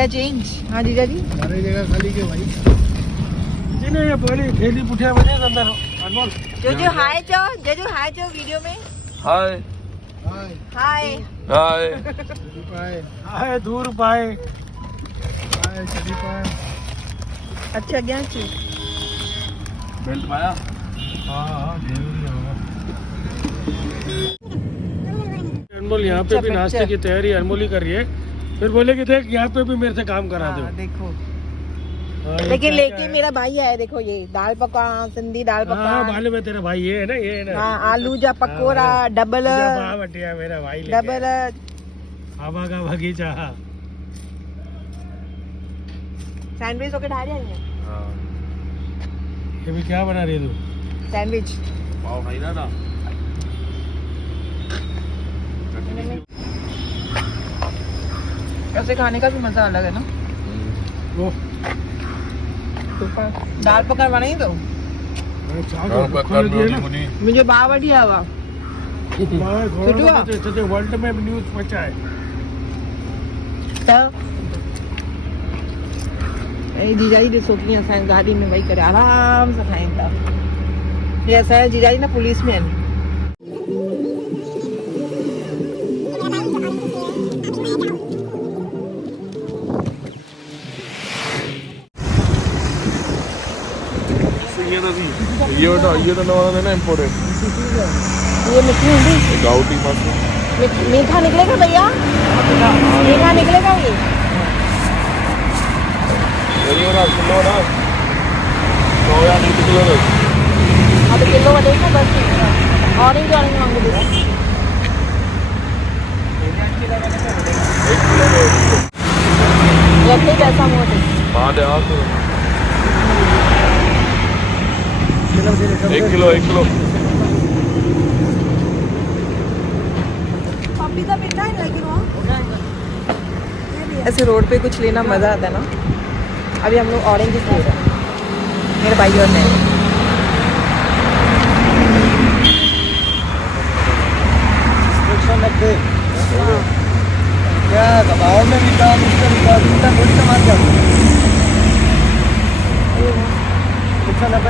जगह चेंज। हाँ जीजा जी सारी जगह खाली के भाई नहीं ये पहले थैली पुठिया बजे अंदर अनमोल जो हाय जो वीडियो में हाय हाय हाय हाय पाए हाय दूर पाए हाय चली पाए अच्छा क्या चीज बेल्ट पाया हाँ जरूरी होगा। अनमोल यहाँ पे भी नाश्ते की तैयारी अनमोल ही कर रही है। फिर बोले कि देख यहाँ पे भी मेरे से काम करा दो। देखो हाँ, ये लेकिन क्या लेके क्या है? मेरा भाई आया देखो ये दाल पकवान सिंधी दाल हाँ पकवान मालूम है तेरा भाई ये है ना हाँ आलू जा पकोड़ा डबल बटिया मेरा भाई लेके डबल आया। हवा का बगीचा सैंडविच होके ढा रही है ये भी क्या बना रही है तू? सैंडविच पाव खाई ना था ऐसे खाने का भी मजा अलग है ना। वो दाल पकवान बनाई तो मुझे बावड़ी आवा वर्ल्ड में न्यूज पहुंचा है तो जीजाजी ॾिसो कीअं असांजी गाॾी में वेही करे आराम सां खाइनि था। ये असांजा जीजाजी न पुलिस में आहिनि। ये तो नवा ना इम्पोर्टेड ये मिठी हूंदी गाउटी मशरूम मीठा निकलेगा भैया मीठा निकलेगा ये किलो ना 100 या 1 किलो दे अब किलो का देखो बस ऑरेंज मांगो दे 1 किलो दे लगते पैसा मोटे हाँ दे 1 किलो पिज़्ज़ा पिज़्ज़ा है लेकिन वो ऐसे रोड पे कुछ लेना मज़ा आता है ना। अभी हम लोग ऑरेंज ले रहे हैं मेरे भाई और मैं। क्या दबाव में भी काम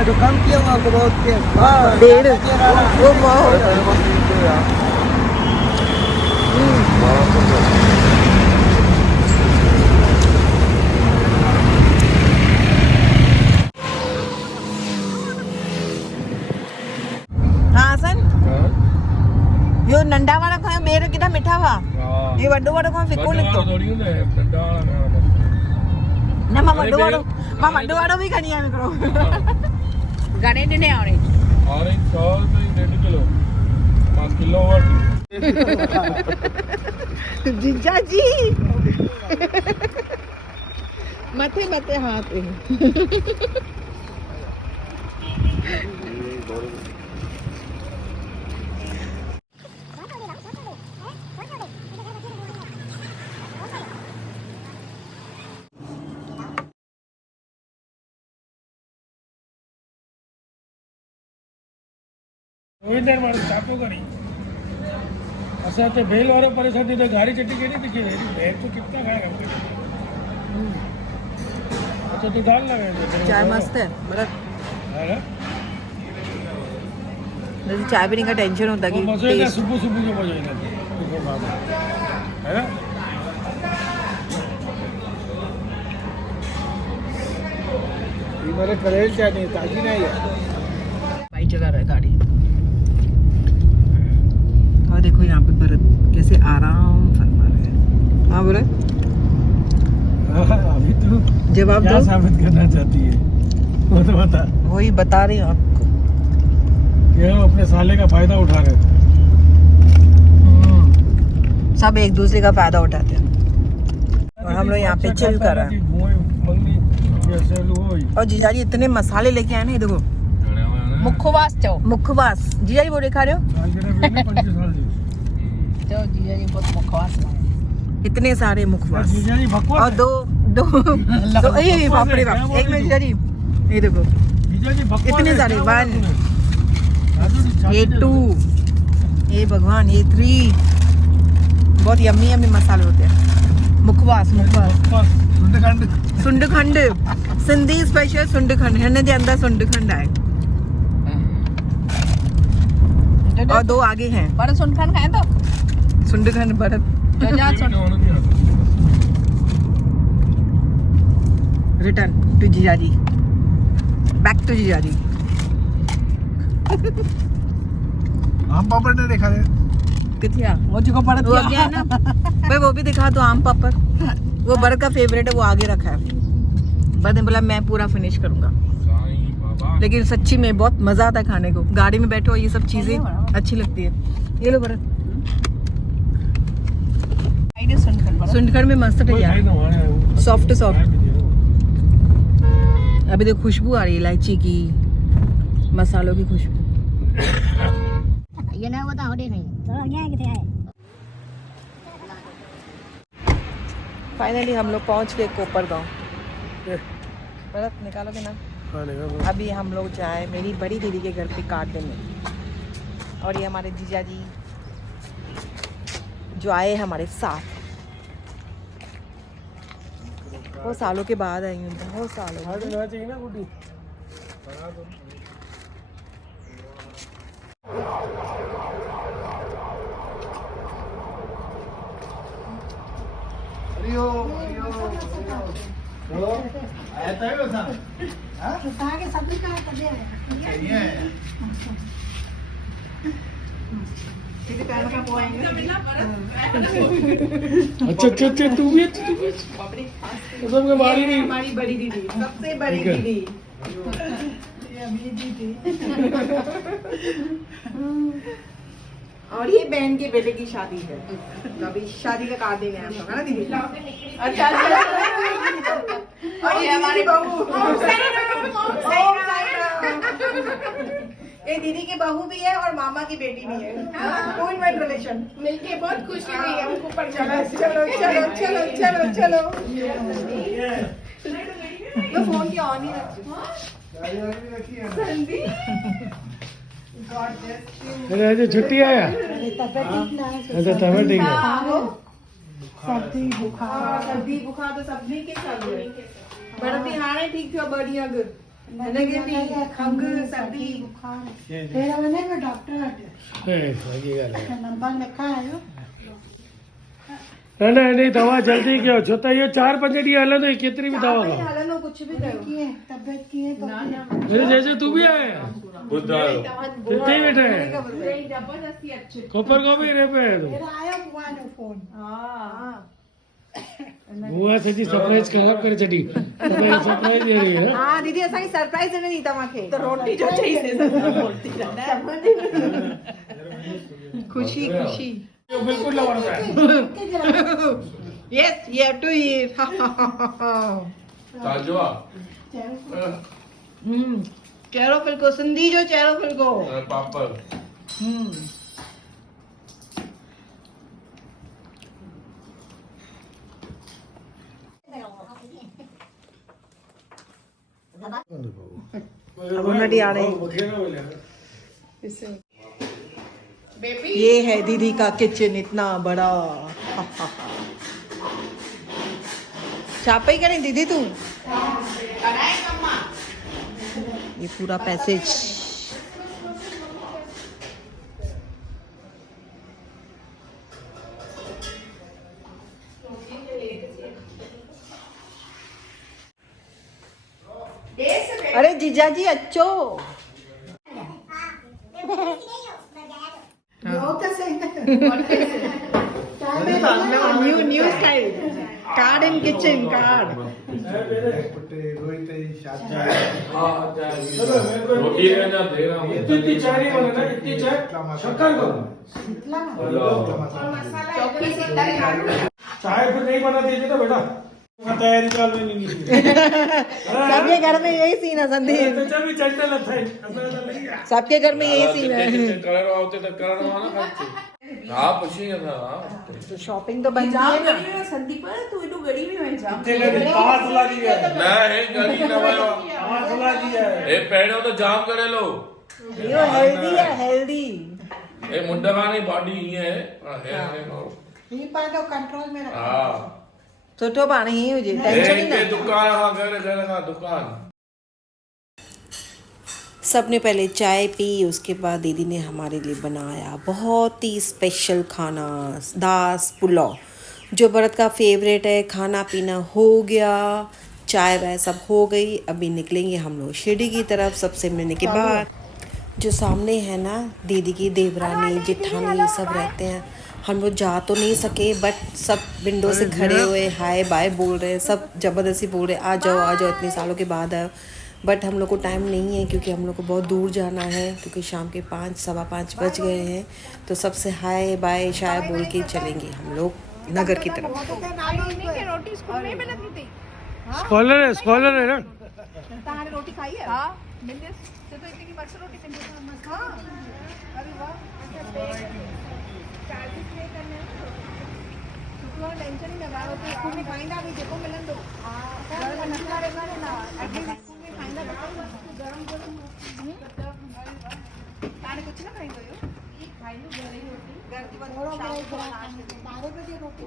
तो कम किया हुआ आपको बहुत के 1.5 वो हाँ सन यो नंढा वाला खायो ॿेर केॾा मिठा हुआ ये वॾो वारो खां फिको निकितो न मां वॾो वारो बि खणी आयमि हिकिड़ो घणे ॾिने ऑरेंज 100 रुपए 1.5 किलो मां किलो वटि जीजा जी मथे मथे हाथ छापो करी असां ते बेल वारो परेशान थी गाड़ी चटी केड़ी दिखी बैग तो कितना खाएगा अच्छा तो दाल लगा चाय मस्त है बड़ा है ना जैसे चाय पीने का टेंशन होता कि मजे का सुबह के मजे है ना ये मेरे करेल चाय नहीं ताजी नहीं है भाई चला रहा है गाड़ी। और देखो यहाँ पे भरत कैसे आराम फरमा रहे हैं। हाँ बोले अभी तो जवाब क्या दो साबित करना चाहती है वो तो बता वही बता रही हूँ आपको। ये हम अपने साले का फायदा उठा रहे हैं सब एक दूसरे का फायदा उठाते हैं और हम लोग यहाँ पे चिल कर रहे हैं। और जीजा जी इतने मसाले लेके आए ना ये देखो मुखवास मुखवास जीजा जी वो दिखा रहे हो तो जीजा जी बहुत मुखवास इतने सारे मुखवास और दो ये बाप रे बाप एक मिनट जीजा जी ये देखो इतने सारे 1 ये 2 ये भगवान ये 3 बहुत यम्मी यम्मी मसाले होते हैं मुखवास सुंदरखंड सुंड खंड सिंधी स्पेशल सुंड खंड हिन जे अंदर सुंड खंड है और 2 आगे हैं पर सुनखंड खाए तो सुंड खंड भरत रिटर्न टू जीजाजी बैक टू जीजाजी आम पापड़ ने देखा है किथिया मुझको पड़ वो आगे है ना भाई वो भी दिखा दो आम पापड़ वो भरत का फेवरेट है वो आगे रखा है भरत ने बोला मैं पूरा फिनिश करूंगा लेकिन सच्ची में बहुत मजा आता है खाने को गाड़ी में बैठो ये सब चीजें अच्छी लगती है ये लो भरत सुंदखंड में मस्त है यार सॉफ्ट सॉफ्ट अभी देखो खुशबू आ रही है इलायची की मसालों की खुशबू ये ना होता हो दे नहीं तो ये किथे है फाइनली हम लोग पहुंच गए कोपर गांव भरत निकालोगे ना अभी हम लोग जाए मेरी बड़ी दीदी के घर पे कार्ड देने और ये हमारे जीजा जी जो आए हमारे साथ बहुत सालों के बाद आई हूँ बहुत सालों चाहिए ना गुड्डी अच्छा अच्छा अच्छा तू भी सबके बारी नहीं हमारी बड़ी दीदी सबसे बड़ी दीदी और ये बहन के बेटे की शादी है तो अभी शादी का कार्ड देने आया है ना दीदी अच्छा और ये हमारी बहू ये दीदी की बहू भी है और मामा की बेटी भी है टू इन वन रिलेशन मिलके बहुत खुशी हुई हमको पर चलो चलो चलो चलो चलो चलो मैं फोन की ऑन ही रखी अरे आज छुट्टी आया अच्छा तबीयत ठीक है सर्दी बुखार तो सभी के चल रहे पर अभी हाणे ठीक थियो बढ़िया अग लगे भी खंग सर्दी बुखार तेरा मैंने को डॉक्टर हटे सही गल है नंबर लिखा है जो न न दवा जल्दी कयो छो त इहो 4-5 ॾींहं हलंदो केतिरी बि दवा खाओ हलनो कुछ भी करो की तबियत की है मेरे जैसे तू भी आया ॿुधायो किथे वेठा है जबरदस्ती अच्छे कोपर को भी रह पे तू तेरा आयो बुआ ने फोन हां बुआ सजी सरप्राइज खराब करे छडी तने सरप्राइज दे रही है हां दीदी असांखे सरप्राइज देने दी तव्हांखे तो रोटी जो चाहिए खुशी खुशी बिल्कुल लवण है yes you have to eat ताजो चेहरो फिलको सिंधी जो चेहरो फिलको पापड़ अब उन्नति आ रही ये है दीदी का किचन इतना बड़ा छापा ही करें दीदी तू ये पूरा पैसेज अरे जीजा जी अच्छो new style card in kitchen card रोटी है ना दे रहा हूँ इतनी चाय नहीं बने ना इतनी चाय शक्कर करो चाय फिर नहीं बना दीजिए तो बेटा तैयारी चालू नहीं सबके घर में यही सीन है संदीप भी चलते लगता है सबके घर में यही सीन है कलर होते तो कलर ना खाते हाँ पूछिए ना तो शॉपिंग तो बन जाए ना संदीप तू इडू गड़ी में वही जा पांच ला दिया ना है गली ना वाला पांच ला दिया ए पेड़ो तो जाम करे लो ये हेल्दी है हेल्दी ए मुंडा का नहीं बॉडी ही है ये पाटो कंट्रोल में रख हाँ सुठो पाण ही हुजे टेंशन ही के न दुकान खां घर खां दुकान सबने पहले चाय पी, उसके बाद दीदी ने हमारे लिए बनाया बहुत ही स्पेशल खाना, दास पुलाव, जो भरत का फेवरेट है। खाना पीना हो गया, चाय वाय सब हो गई। अभी निकलेंगे हम लोग शिरडी की तरफ। सबसे मिलने के बाद जो सामने है ना, दीदी की देवरानी जेठानी सब रहते हैं। हम लोग जा तो नहीं सके, बट सब विंडो से खड़े हुए हाय बाय बोल रहे हैं, सब ज़बरदस्ती बोल रहे हैं आ जाओ इतने सालों के बाद आए। बट हम लोग को टाइम नहीं है, क्योंकि हम लोग को बहुत दूर जाना है, क्योंकि शाम के 5 सवा 5 बज गए हैं। तो सबसे हाय बाय शाय बोल के चलेंगे हम लोग नगर की तरफ। स्कॉलर है ना। रोटी खाई है हाँ मिलियस से तो इतनी मस्त रोटी मिलती है। हां अरे वाह चार्जेस पे करने तो टेंशन ही ना रहा तो स्कूल में फाइंदा भी देखो मिलन दो घर का नखरा रहना ना एटलीस्ट स्कूल में फाइंदा गरम ताने कुछ ना खाएंगे यो खाई लो घरे रोटी घर की बस शाम को 12 बजे रोटी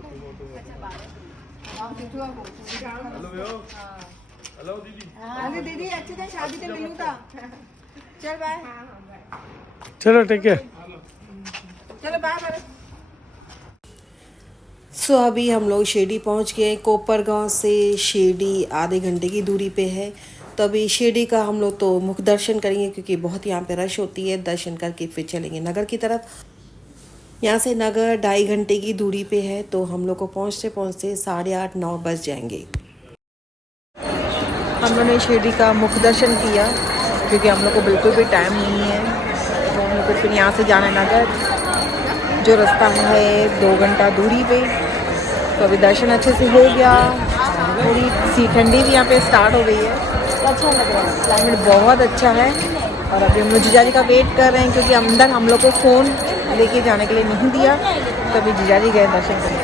अच्छा 12 हां किथुआ को हेलो दीदी अरे दीदी अच्छे से शादी पे मिलूं था चल बाय चलो ठीक है। चलो बाय बाय। सो अभी हम लोग शिरडी पहुंच गए। कोपरगांव से शिरडी आधे घंटे की दूरी पे है। तो अभी शिरडी का हम लोग तो मुख दर्शन करेंगे, क्योंकि बहुत यहाँ पे रश होती है। दर्शन करके फिर चलेंगे नगर की तरफ। यहाँ से नगर 2.5 घंटे की दूरी पे है, तो हम लोग को पहुँचते पहुँचते 8:30 9 बज जाएंगे। हम लोगों ने शिरडी का मुख दर्शन किया, क्योंकि हम लोग को बिल्कुल भी टाइम नहीं है। तो हम लोग को फिर यहाँ से जाना है नगर, जो रास्ता है 2 घंटा दूरी पे। तो अभी दर्शन अच्छे से हो गया। थोड़ी सी ठंडी भी यहाँ पे स्टार्ट हो गई है, तो अच्छा लग रहा है। क्लाइमेट बहुत अच्छा है। और अभी हम लोग जीजा जी का वेट कर रहे हैं, क्योंकि अंदर हम लोग को फ़ोन लेके जाने के लिए नहीं दिया। तो अभी जीजा जी गए दर्शन करने।